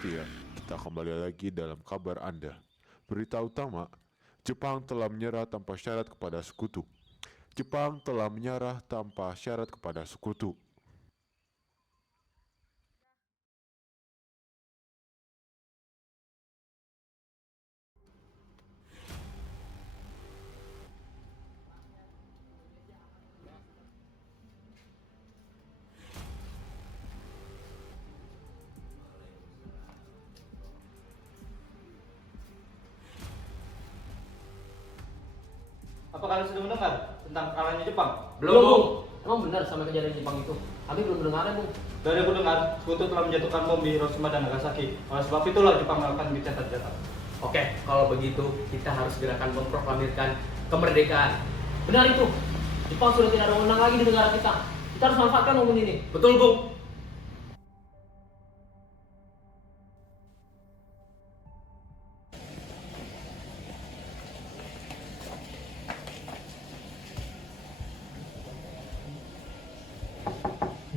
setia, kita kembali lagi dalam kabar Anda. Berita utama, Jepang telah menyerah tanpa syarat kepada sekutu. Jepang telah menyerah tanpa syarat kepada sekutu. Apa kalian sudah mendengar tentang kalahnya Jepang? Belum, Bung. Emang benar sama kejadian Jepang itu? Kami belum mendengarnya, Bung. Dari aku dengar, sekutu telah menjatuhkan bom di Hiroshima dan Nagasaki. Oleh sebab itulah Jepang akan dicatat-catat. Oke, kalau begitu kita harus segerakan memproklamirkan kemerdekaan. Benar itu. Jepang sudah tidak ada wewenang lagi di negara kita. Kita harus manfaatkan momen ini. Betul, Bung.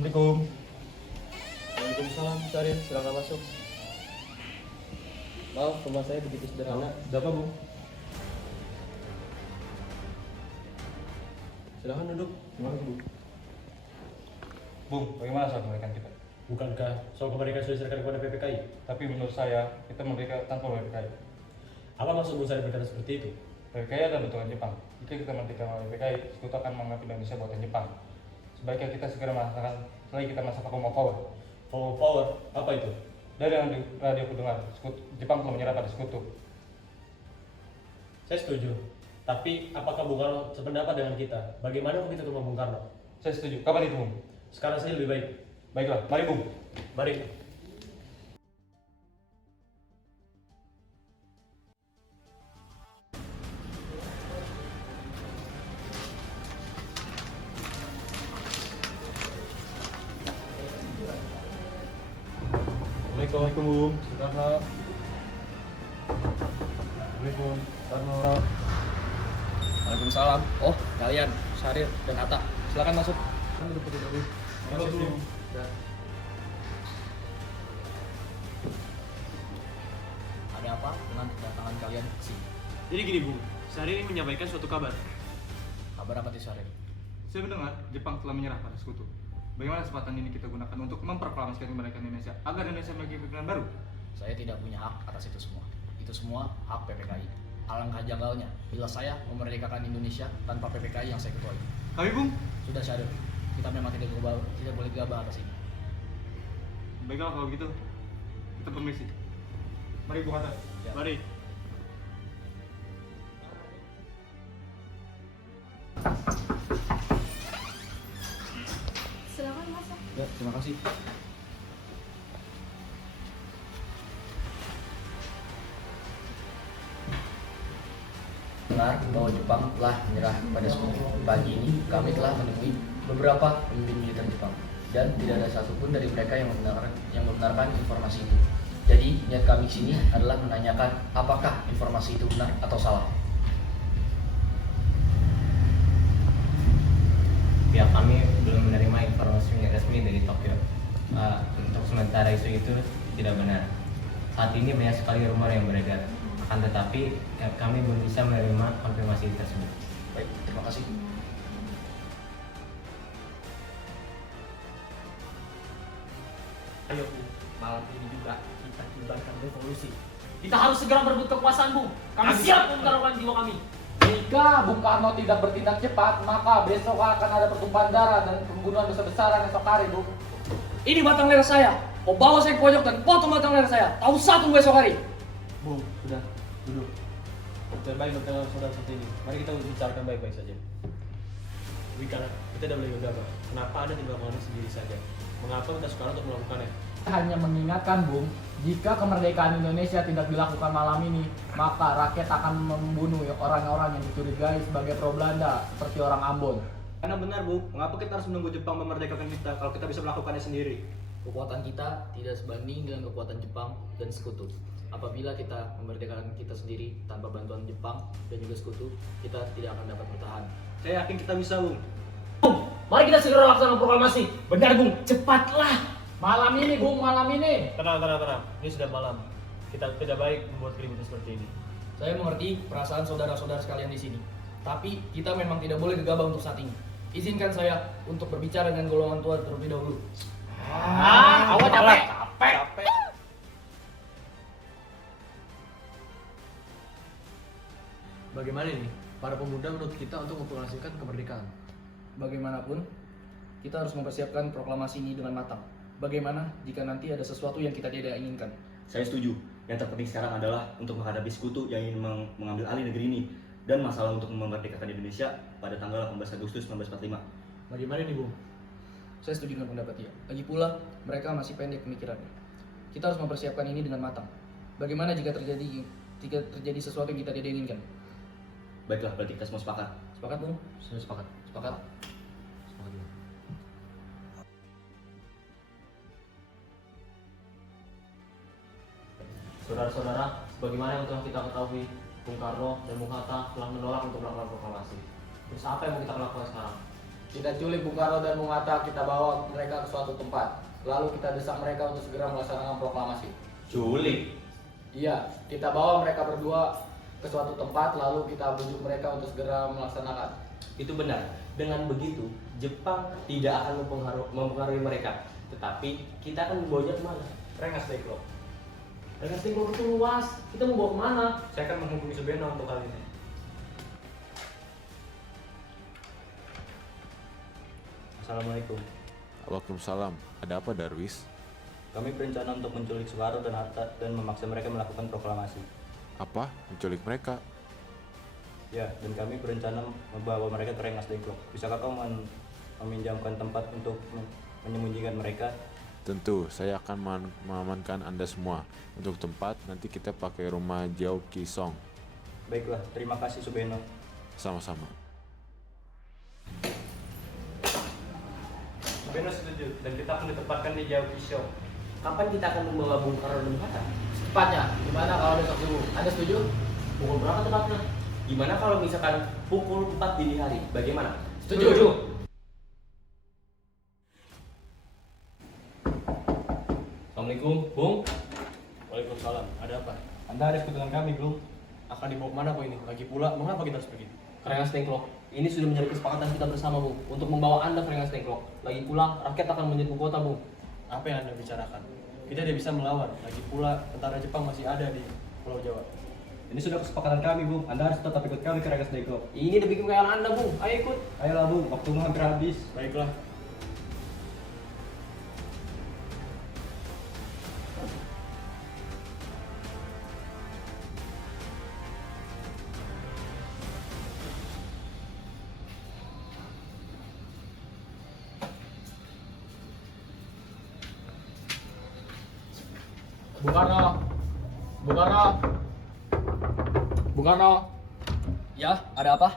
Assalamualaikum. Waalaikumsalam, Syarif, silakan masuk. Maaf, rumah saya begitu sederhana. Ada apa, Bung? Silakan duduk. Gimana, Bung? Bung, bagaimana soal kemerdekaan kita? Bukankah soal kemerdekaan sudah diserahkan kepada PPKI? Tapi menurut saya, kita merdeka tanpa PPKI. Apa maksud Bung Syarif berkata seperti itu? PPKI adalah bentukan Jepang. Jika kita merdeka melalui PPKI, sekutu akan menganggap Indonesia buatan Jepang. Sebaiknya kita segera melaksanakan setelah kita masa vacuum of power. Follow power, apa itu? Dari yang di radio aku dengar, Jepang telah menyerah pada sekutu. Saya setuju. Tapi apakah Bung Karno sependapat dengan kita? Bagaimana begitu dengan Bung Karno? Saya setuju. Kapan itu, Bung? Sekarang saja lebih baik. Baiklah, mari, Bung. Mari. Assalamualaikum, Bung. Soekarno. Assalamualaikum, Soekarno. Waalaikumsalam. Oh, kalian, Syarif dan Atta. Silakan masuk. Duduk dulu. Terima kasih, Bung. Ada apa dengan kedatangan kalian ke sini? Jadi gini Bung, sehari ini menyampaikan suatu kabar. Kabar apa tuh, Syarif? Saya mendengar Jepang telah menyerah pada sekutu. Bagaimana kesempatan ini kita gunakan untuk memproklamasikan kemerdekaan Indonesia agar Indonesia memiliki pimpinan baru? Saya tidak punya hak atas itu semua. Itu semua hak PPKI. Alangkah janggalnya bila saya memerdekakan Indonesia tanpa PPKI yang saya ketuai. Tapi, Bung, Sudah, Syarif. Kita memang tidak boleh gegabah atas ini. baiklah kalau gitu. Kita permisi. Mari, Bung Hatta. Ya. Mari. Silakan masuk. Ya, terima kasih. Benar bahwa Jepang telah menyerah pada sekutu. Pagi ini kami telah menemui beberapa pemimpin militer Jepang dan tidak ada satupun dari mereka yang membenarkan informasi itu. Jadi niat kami sini adalah menanyakan apakah informasi itu benar atau salah. Pihak kami belum menerima informasi resmi dari Tokyo. Untuk sementara isu itu tidak benar. Saat ini banyak sekali rumor yang beredar. Akan tetapi kami belum bisa menerima konfirmasi tersebut. Baik, terima kasih. Ayo Bu, malam ini juga kita kibarkan revolusi. Kita harus segera merebut kekuasaan, Bu. Kami siap mempertaruhkan jiwa kami. Jika Bung Karno tidak bertindak cepat, maka besok akan ada pertumpahan darah dan pembunuhan besar-besaran esok hari, Bung. Ini batang leher saya. Kau bawa saya ke pojok dan potong batang leher saya. Tahu satu besok hari. Bung, sudah. Duduk. Terbaik dengan saudara seperti ini. Mari kita bicarakan baik-baik saja. Wika, kita tidak boleh gegabah. Kenapa Anda tidak melakukannya sendiri saja? Mengapa minta Soekarno untuk melakukannya? Hanya mengingatkan, Bung, jika kemerdekaan Indonesia tidak dilakukan malam ini, maka rakyat akan membunuh orang-orang yang dicurigai sebagai pro Belanda, seperti orang Ambon. Karena benar, Bung. Mengapa kita harus menunggu Jepang memerdekakan kita kalau kita bisa melakukannya sendiri? Kekuatan kita tidak sebanding dengan kekuatan Jepang dan sekutu. Apabila kita memerdekakan kita sendiri tanpa bantuan Jepang dan juga sekutu, kita tidak akan dapat bertahan. Saya yakin kita bisa, Bung. Mari kita segera laksanakan proklamasi. Benar, Bung. Cepatlah. Malam ini Bung, malam ini. Tenang. Ini sudah malam. Kita tidak baik membuat keributan seperti ini. Saya mengerti perasaan saudara-saudara sekalian di sini. Tapi kita memang tidak boleh gegabah untuk saat ini. Izinkan saya untuk berbicara dengan golongan tua terlebih dahulu. Awal capek. Bagaimana ini? Para pemuda menuntut kita untuk memproklamasikan kemerdekaan. Bagaimanapun, kita harus mempersiapkan proklamasi ini dengan matang. Bagaimana jika nanti ada sesuatu yang kita tidak inginkan? Saya setuju. Yang terpenting sekarang adalah untuk menghadapi sekutu yang ingin mengambil alih negeri ini dan masalah untuk memerdekakan Indonesia pada tanggal 18 Agustus 1945. Bagaimana ini, Bung? Saya setuju dengan pendapat dia. Lagi pula, mereka masih pendek pemikirannya. Kita harus mempersiapkan ini dengan matang. Bagaimana jika terjadi sesuatu yang kita tidak inginkan? Baiklah, berarti kita semua sepakat. Sepakat, Bung? Saya sepakat. Sepakat. Saudara-saudara, sebagaimana yang telah kita ketahui, Bung Karno dan Bung Hatta telah menolak untuk melakukan proklamasi. Terus apa yang mau kita lakukan sekarang? Kita culik Bung Karno dan Bung Hatta, kita bawa mereka ke suatu tempat. Lalu kita desak mereka untuk segera melaksanakan proklamasi. Culik. Iya, kita bawa mereka berdua ke suatu tempat, lalu kita bujuk mereka untuk segera melaksanakan. Itu benar. Dengan begitu, Jepang tidak akan mempengaruhi mereka. Tetapi kita akan membawanya kemana? Rengas Dengklok. Rengas Dengklok itu luas. Kita mau bawa kemana? Saya akan menghubungi Subeno untuk hal ini. Assalamualaikum. Waalaikumsalam. Ada apa Darwis? Kami berencana untuk menculik Soekarno dan Hatta dan memaksa mereka melakukan proklamasi. Apa? Menculik mereka? Ya, dan kami berencana membawa mereka ke Rengas Dengklok. Bisakah kau meminjamkan tempat untuk menyembunyikan mereka? Tentu, saya akan mengamankan Anda semua. Untuk tempat, nanti kita pakai rumah Jiao Kisong. Baiklah, terima kasih Subeno. Sama-sama. Subeno setuju dan kita akan ditempatkan di Jauh Kisho. Kapan kita akan membawa Bung Karno dan Bung Hatta? Cepatnya, gimana kalau besok subuh? Anda setuju? Pukul berapa tepatnya? Gimana kalau misalkan pukul 4 dini hari? Bagaimana? Setuju. Assalamualaikum, Bung. Waalaikumsalam. Ada apa? Anda ada dengan kami, Bung. Akan dibawa kemana kok ini? Lagi pula, mengapa kita harus pergi? Ke Rengas Dengklok. Ini sudah menjadi kesepakatan kita bersama, Bung, untuk membawa Anda ke Rengas Dengklok. Lagi pula, rakyat akan menjadi ibu kota, Bung. Apa yang Anda bicarakan? Kita tidak bisa melawan. Lagi pula, tentara Jepang masih ada di Pulau Jawa. Ini sudah kesepakatan kami, Bung. Anda harus tetap ikut kami ke Rengas Dengklok. Ini demi kekayaan Anda, Bung. Ayo ikut. Ayolah, Bung. Waktumu hampir habis. Baiklah. Bung Karno. Bung Karno. Bung Karno. Ya, ada apa?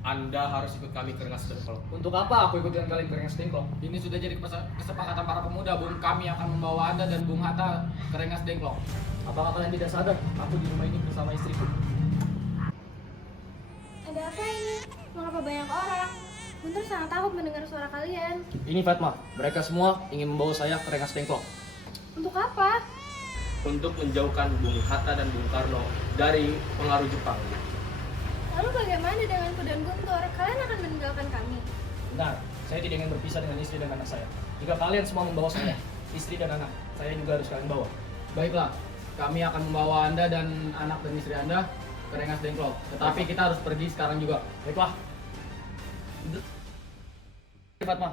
Anda harus ikut kami ke Rengas Dengklok. Untuk apa aku ikut dengan kalian ke Rengas Dengklok? Ini sudah jadi kesepakatan para pemuda, Bung. Kami akan membawa Anda dan Bung Hatta ke Rengas Dengklok. Apakah kalian tidak sadar? Aku di rumah ini bersama istriku. Ada apa ini? Mengapa banyak orang? Guntur sangat takut mendengar suara kalian. Ini Fatma, mereka semua ingin membawa saya ke Rengas Dengklok. Untuk apa? Untuk menjauhkan Bung Hatta dan Bung Karno dari pengaruh Jepang. Lalu bagaimana denganku dan Guntur? Kalian akan meninggalkan kami? Benar, saya tidak ingin berpisah dengan istri dan anak saya. Jika kalian semua membawa saya, istri dan anak, saya juga harus kalian bawa. Baiklah, kami akan membawa Anda dan anak dan istri Anda ke Rengas Dengklok. Tetapi kita harus pergi sekarang juga. Baiklah. Fatma.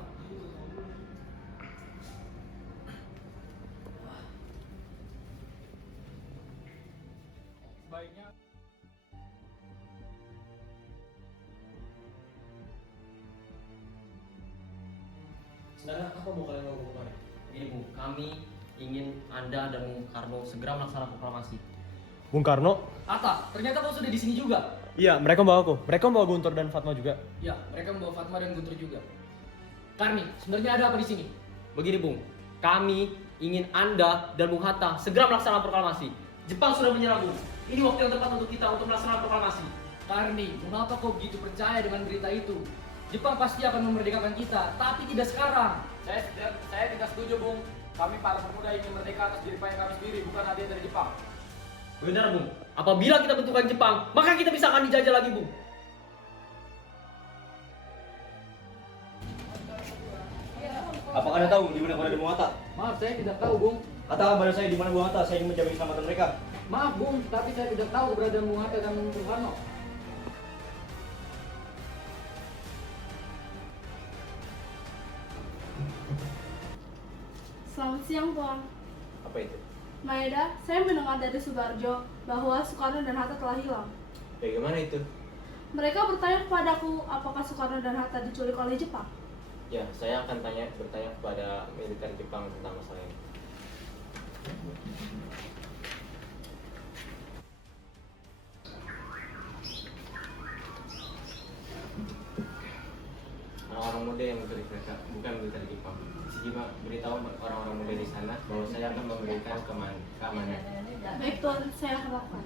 Sebaiknya Sebenarnya apa mau kalian lakukan kemarin? Ini, Bung. Kami ingin Anda dan Bung Karno segera melaksanakan proklamasi. Bung Karno? Atta, ternyata kau sudah di sini juga. Iya, mereka membawa aku. Mereka membawa Guntur dan Fatma juga. Ya, mereka membawa Fatma dan Guntur juga. Karni, sebenarnya ada apa di sini? Begini, Bung. Kami ingin Anda dan Bung Hatta segera melaksanakan proklamasi. Jepang sudah menyerang, Bung. Ini waktu yang tepat untuk kita untuk melaksanakan proklamasi. Karni, mengapa kau begitu percaya dengan berita itu? Jepang pasti akan memerdekakan kita, tapi tidak sekarang. Saya tidak setuju, Bung. Kami para pemuda ingin merdeka atas diri kami sendiri, bukan hadiah dari Jepang. Benar, Bung. Apabila kita bentukan Jepang, maka kita bisa akan dijajah lagi, Bung. Apakah Anda tahu di mana Korea dan Bung Hatta? Maaf, saya tidak tahu, Bung. Katakan pada saya di mana Bung Hatta, saya ingin menjamin keselamatan mereka. Maaf, Bung, tapi saya tidak tahu keberadaan Bung Hatta dan Bung Karno. Selamat siang, Tuan. Apa itu? Maeda, saya mendengar dari Subarjo bahwa Soekarno dan Hatta telah hilang. Bagaimana itu? Mereka bertanya kepadaku apakah Soekarno dan Hatta diculik oleh Jepang. Ya, saya akan bertanya kepada militer Jepang tentang masalah ini. Orang-orang muda yang menculik mereka bukan militer Jepang. Sejima beritahu orang-orang muda di sana bahwa saya akan memberikan keamanan. Baik, Tuan, saya akan lakukan.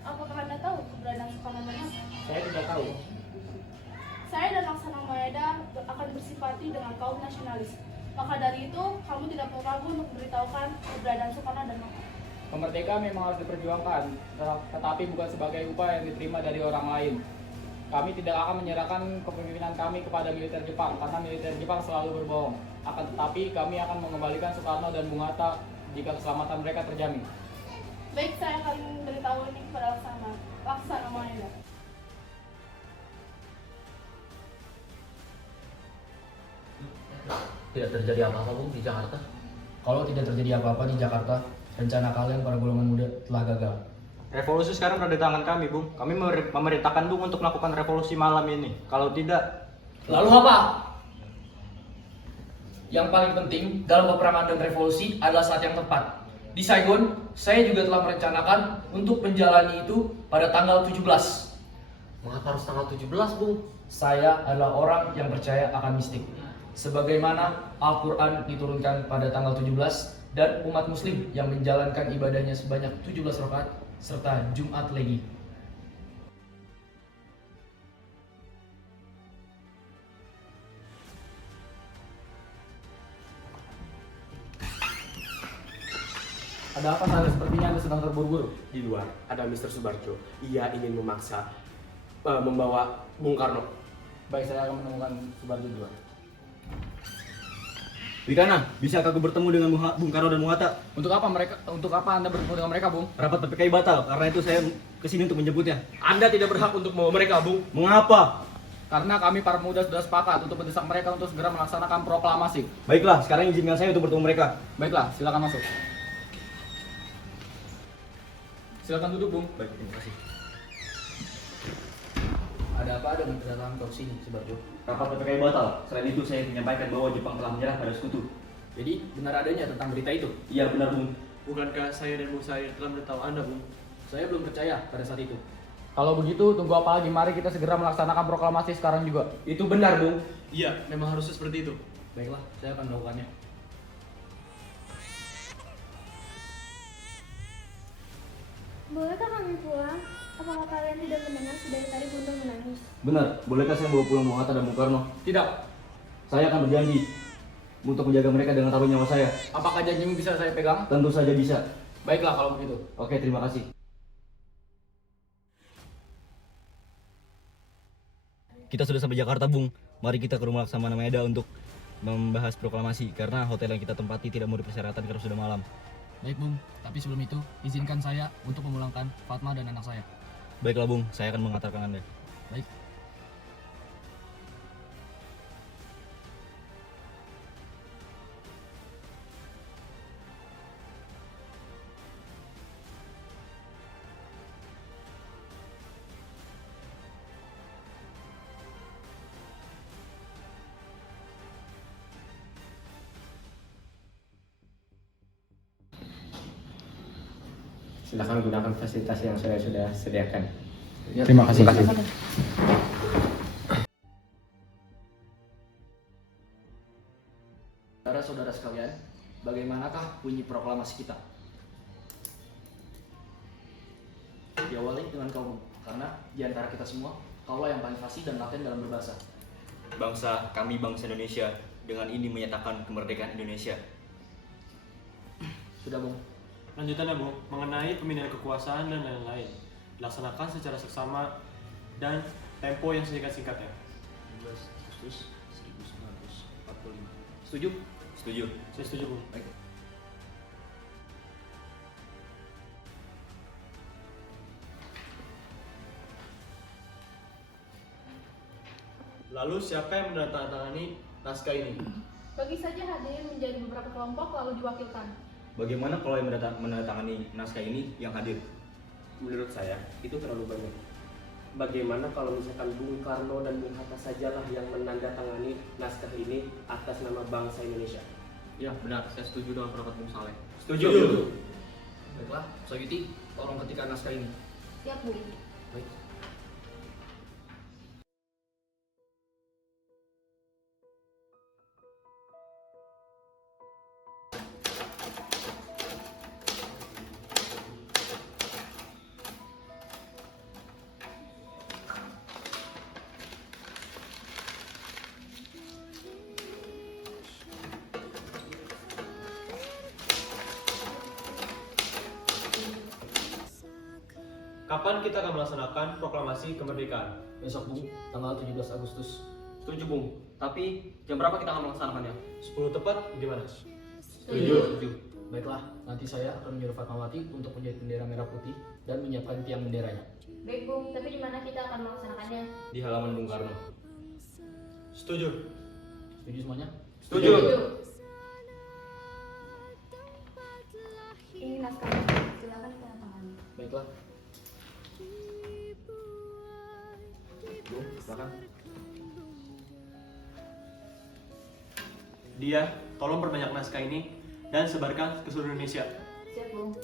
Apakah Anda tahu keberadaan Soekarno dan Hatta? Saya tidak tahu. Saya dan Laksana Maeda akan bersifati dengan kaum nasionalis. Maka dari itu, kamu tidak perlu ragu untuk memberitahukan keberadaan Soekarno dan Hatta. Kemerdekaan memang harus diperjuangkan, tetapi bukan sebagai upaya yang diterima dari orang lain. Kami tidak akan menyerahkan kepemimpinan kami kepada militer Jepang, karena militer Jepang selalu berbohong. Akan tetapi, kami akan mengembalikan Soekarno dan Bung Hatta jika keselamatan mereka terjamin. Baik, saya akan memberitahu ini kepada Laksana Maeda. Tidak terjadi apa-apa, Bung, di Jakarta. Kalau tidak terjadi apa-apa di Jakarta, rencana kalian para golongan muda telah gagal. Revolusi sekarang berada di tangan kami, Bung. Kami memerintahkan Bung untuk melakukan revolusi malam ini. Kalau tidak, Lalu apa? Yang paling penting dalam peperangan dan revolusi adalah saat yang tepat. Di Saigon, saya juga telah merencanakan untuk menjalani itu pada tanggal 17. Mengapa harus tanggal 17, Bung? Saya adalah orang yang percaya akan mistik. Sebagaimana Al-Quran diturunkan pada tanggal 17 dan umat muslim yang menjalankan ibadahnya sebanyak 17 rakaat serta Jumat Legi. Ada apa saya sepertinya Anda sedang terburu-buru? di luar ada Mr. Subarjo. Ia ingin memaksa membawa Bung Karno. Baik, saya akan menemukan Subarjo di luar. Wikana, bisakah aku bertemu dengan Bung Karno dan Bung Hatta? Untuk apa Anda bertemu dengan mereka, Bung? Rapat PPKI batal, karena itu saya kesini untuk menjemputnya. Anda tidak berhak untuk membawa mereka, Bung. Mengapa? Karena kami para pemuda sudah sepakat untuk mendesak mereka untuk segera melaksanakan proklamasi. Baiklah, sekarang izinkan saya untuk bertemu mereka. Baiklah, silakan masuk. Silakan duduk, Bung. Baik, terima kasih. Ada apa dengan kedatangan kau sini, Subarjo? Rapat PPKI batal. Selain itu, saya menyampaikan bahwa Jepang telah menyerah pada sekutu. Jadi benar adanya tentang berita itu? Iya, benar, Bung. Bukankah saya dan Bung Said telah memberitahu Anda, Bung? Saya belum percaya pada saat itu. Kalau begitu, tunggu apa lagi? Mari kita segera melaksanakan proklamasi sekarang juga. Itu benar, Bung. Iya, memang harusnya seperti itu. Baiklah, saya akan melakukannya. Bolehkah kami pulang? Apakah kalian tidak mendengar sedari tadi Bunda menangis? Benar, bolehkah saya bawa pulang Bung Hatta dan Bung Karno? Tidak. Saya akan berjanji untuk menjaga mereka dengan taruh nyawa saya. Apakah janjimu bisa saya pegang? Tentu saja bisa. Baiklah kalau begitu. Oke, terima kasih. Kita sudah sampai Jakarta, Bung. Mari kita ke rumah Laksamana Maeda untuk membahas proklamasi karena hotel yang kita tempati tidak memenuhi persyaratan karena sudah malam. Baik, Bung. Tapi sebelum itu, izinkan saya untuk memulangkan Fatma dan anak saya. Baiklah, Bung. Saya akan mengantarkan Anda. Baik. Silakan gunakan fasilitas yang saya sudah sediakan. Terima kasih. Saudara-saudara sekalian, bagaimanakah bunyi proklamasi kita? diawali dengan kau, karena di antara kita semua, kaulah yang paling fasih dan laten dalam berbahasa. Kami bangsa Indonesia dengan ini menyatakan kemerdekaan Indonesia. Sudah, Bung. Lanjutannya, Bung, mengenai pemindahan kekuasaan dan lain-lain. Dilaksanakan secara seksama dan tempo yang singkat-singkatnya. 12 Agustus 1945. Setuju? Setuju. Saya setuju, Bung. Baik. Lalu siapa yang menandatangani naskah ini? Bagi saja hadirin menjadi beberapa kelompok lalu diwakilkan. Bagaimana kalau yang menandatangani naskah ini yang hadir? Menurut saya itu terlalu banyak. Bagaimana kalau misalkan Bung Karno dan Bung Hatta sajalah yang menandatangani naskah ini atas nama bangsa Indonesia? Ya, benar. Saya setuju dengan pendapat Bung Saleh. Setuju. Baiklah, Soyuti, tolong ketikkan naskah ini. Siap, Bu. Baik. Kapan kita akan melaksanakan proklamasi kemerdekaan? Besok, Bung, tanggal 17 Agustus. Setuju, Bung. Tapi jam berapa kita akan melaksanakannya? 10 tepat gimana? Setuju. Baiklah, nanti saya akan menyuruh Fatmawati untuk menjahit bendera merah putih dan menyiapkan tiang benderanya. Baik, Bung, tapi di mana kita akan melaksanakannya? Di halaman Bung Karno. Setuju. Setuju semuanya? Setuju. Ini naskah. Silakan ditandatangani. Baiklah. Bung, silakan. Dia, tolong perbanyak naskah ini dan sebarkan ke seluruh Indonesia. Siap, Bung.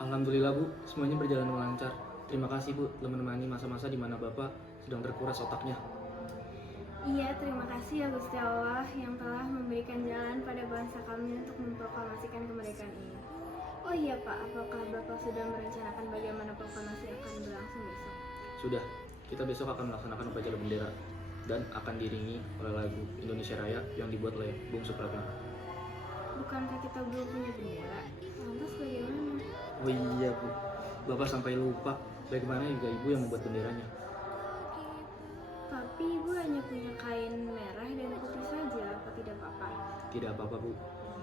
Alhamdulillah, Bu, semuanya berjalan dengan lancar. Terima kasih, Bu, telah menemani masa-masa di mana Bapak sedang terkuras otaknya. Iya, terima kasih ya Gusti Allah yang telah memberikan jalan pada bangsa kami untuk memproklamasikan kemerdekaan ini. Oh iya Pak, apakah Bapak sudah merencanakan bagaimana proklamasi akan berlangsung besok? Sudah, kita besok akan melaksanakan upacara bendera dan akan diiringi oleh lagu Indonesia Raya yang dibuat oleh Bung Supratman. Bukankah kita belum punya bendera? Lantas bagaimana? Oh iya, Bu, Bapak sampai lupa bagaimana juga Ibu yang membuat benderanya. Tapi Ibu hanya punya kain merah dan putih saja, apa tidak apa-apa? Tidak apa-apa, Bu,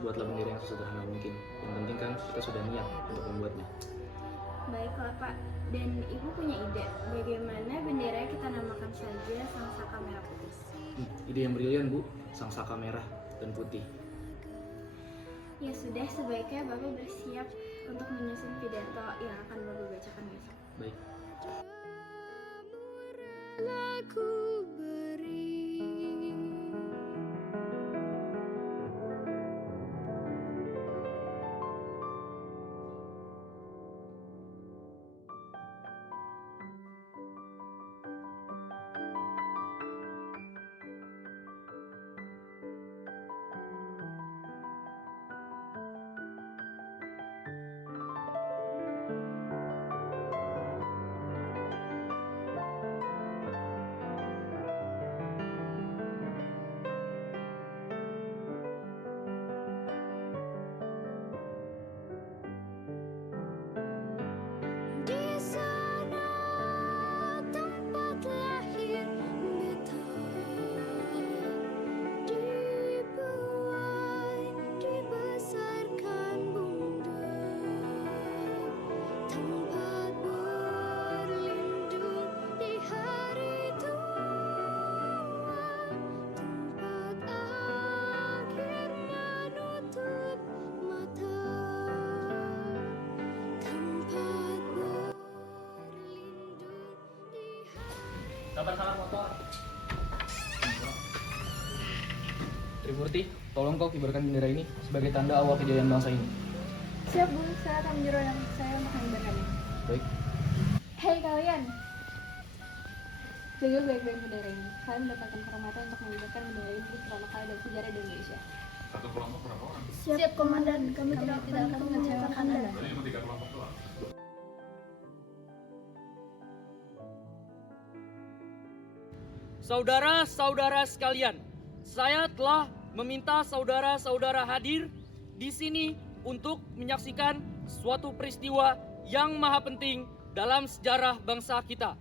buatlah bendera yang sesederhana mungkin. Yang penting kan kita sudah niat untuk membuatnya. Baiklah Pak, dan Ibu punya ide bagaimana bendera kita namakan saja Sang Saka Merah Putih? Ide yang brilian, Bu, Sang Saka Merah dan Putih. Ya sudah, sebaiknya Bapak bersiap untuk menyusun pidato yang akan Bapak bacakan besok. Baik. Sabar motor. Trimurti, tolong kau kibarkan bendera ini sebagai tanda awal kejayaan bangsa ini. Siap Bu, saya akan menyuruh anak saya untuk mengibarkannya. Baik. Hei kalian, jaga baik-baik bendera ini. Kalian mendapatkan kehormatan untuk mengibarkan bendera ini pertama kali dalam sejarah di Indonesia. Satu kelompok berapa orang? Siap, Komandan. Kami tidak akan mengecewakan Anda. Berarti cuma 3 kelompok doang. Saudara-saudara sekalian, saya telah meminta saudara-saudara hadir di sini untuk menyaksikan suatu peristiwa yang maha penting dalam sejarah bangsa kita.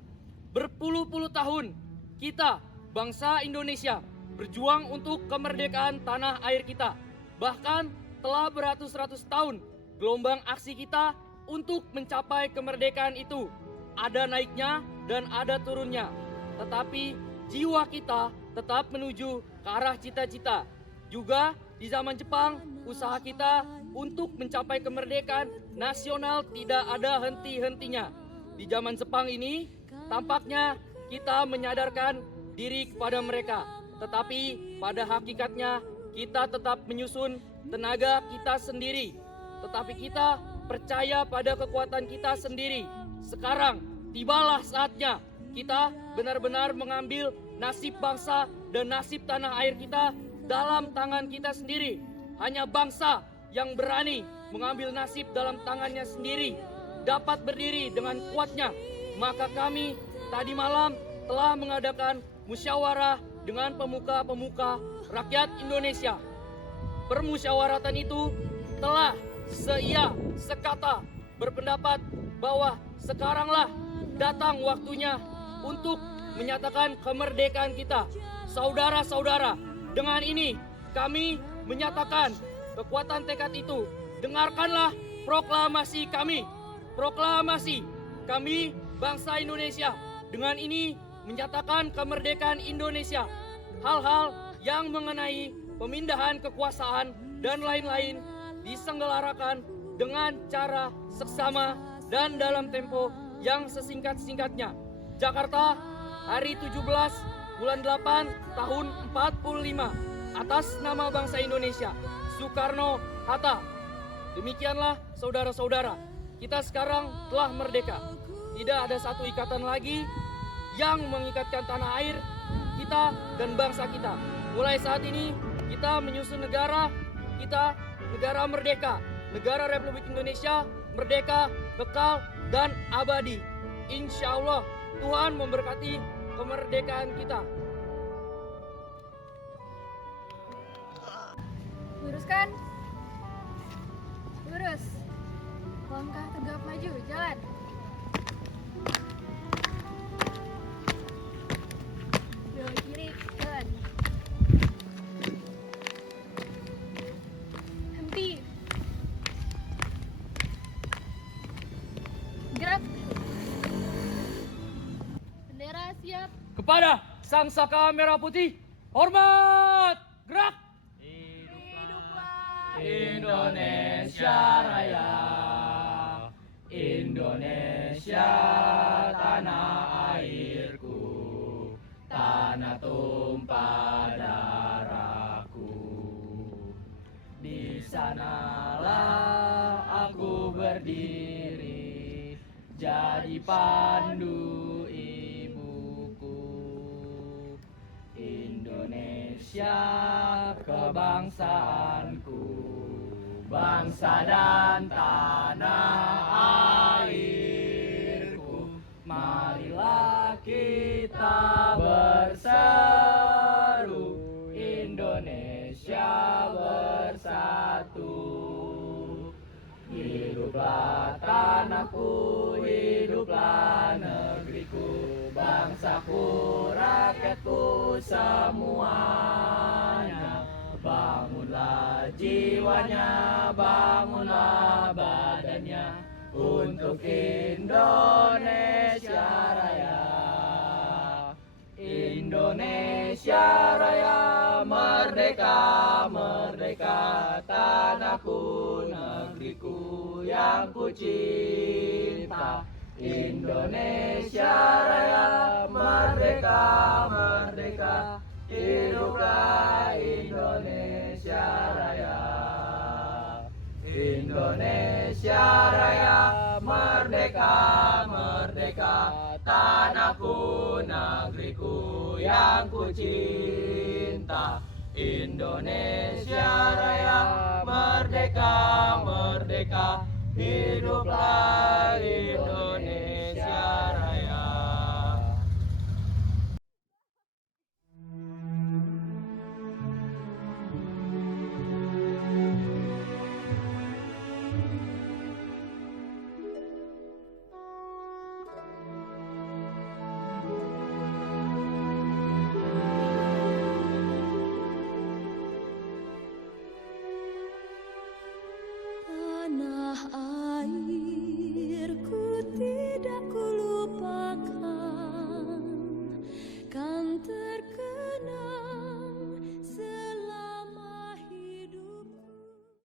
Berpuluh-puluh tahun kita, bangsa Indonesia, berjuang untuk kemerdekaan tanah air kita. Bahkan telah beratus-ratus tahun gelombang aksi kita untuk mencapai kemerdekaan itu. Ada naiknya dan ada turunnya. Tetapi jiwa kita tetap menuju ke arah cita-cita. Juga di zaman Jepang, usaha kita untuk mencapai kemerdekaan nasional tidak ada henti-hentinya. Di zaman Jepang ini, tampaknya kita menyadarkan diri kepada mereka. Tetapi pada hakikatnya kita tetap menyusun tenaga kita sendiri. Tetapi kita percaya pada kekuatan kita sendiri. Sekarang tibalah saatnya kita benar-benar mengambil nasib bangsa dan nasib tanah air kita dalam tangan kita sendiri. Hanya bangsa yang berani mengambil nasib dalam tangannya sendiri dapat berdiri dengan kuatnya. Maka kami tadi malam telah mengadakan musyawarah dengan pemuka-pemuka rakyat Indonesia. Permusyawaratan itu telah sekata berpendapat bahwa sekaranglah datang waktunya untuk menyatakan kemerdekaan kita. Saudara-saudara, dengan ini kami menyatakan kekuatan tekad itu. Dengarkanlah proklamasi kami. Proklamasi kami bangsa Indonesia. Dengan ini menyatakan kemerdekaan Indonesia. Hal-hal yang mengenai pemindahan kekuasaan dan lain-lain disenggarakan dengan cara seksama dan dalam tempo yang sesingkat-singkatnya. Jakarta, hari 17 bulan 8 tahun 45, atas nama bangsa Indonesia, Soekarno-Hatta. Demikianlah saudara-saudara, kita sekarang telah merdeka. Tidak ada satu ikatan lagi yang mengikatkan tanah air kita dan bangsa kita. Mulai saat ini kita menyusun negara kita, negara merdeka, negara Republik Indonesia merdeka, kekal dan abadi. Insya Allah Tuhan memberkati kemerdekaan kita. Lurus kan? Lurus. Langkah tegap maju, jalan. Belok kiri, jalan. Henti. Gerak. Bendera siap. Kepada Sang Saka Merah Putih, hormat, gerak. Indonesia Raya, Indonesia tanah airku, tanah tumpah darahku. Di sanalah aku berdiri, jadi pandu ibuku. Indonesia kebangsaanku, bangsa dan tanah airku. Marilah kita berseru, Indonesia bersatu. Hiduplah tanahku, hiduplah negeriku, bangsaku, rakyatku semuanya. Bangunlah jiwanya, bangunlah badannya, untuk Indonesia Raya. Indonesia Raya, merdeka, merdeka, tanahku, negeriku yang ku cinta. Indonesia Raya, merdeka, merdeka, hiduplah Indonesia Raya. Indonesia Raya, merdeka, merdeka, tanahku, negeriku yang ku cinta. Indonesia Raya merdeka, merdeka, hiduplah Indonesia.